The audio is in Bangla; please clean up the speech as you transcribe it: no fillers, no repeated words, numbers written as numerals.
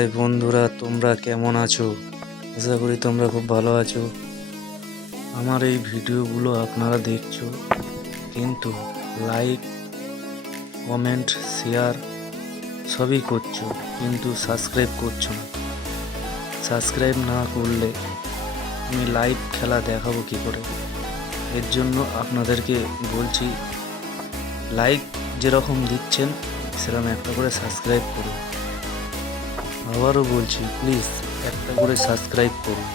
হাই বন্ধুরা, তোমরা কেমন আছো? আশা করি তোমরা খুব ভালো আছো। আমার এই ভিডিওগুলো আপনারা দেখছো, কিন্তু লাইক, কমেন্ট, শেয়ার সবই করছো, কিন্তু সাবস্ক্রাইব করছো না। সাবস্ক্রাইব না করলে আমি লাইভ খেলা দেখাবো কী করে? এর জন্য আপনাদেরকে বলছি, লাইক যেরকম দিচ্ছেন সেরকম একটা করে সাবস্ক্রাইব করুন। আবারও বলছি, প্লিজ একটা করে সাবস্ক্রাইব করুন।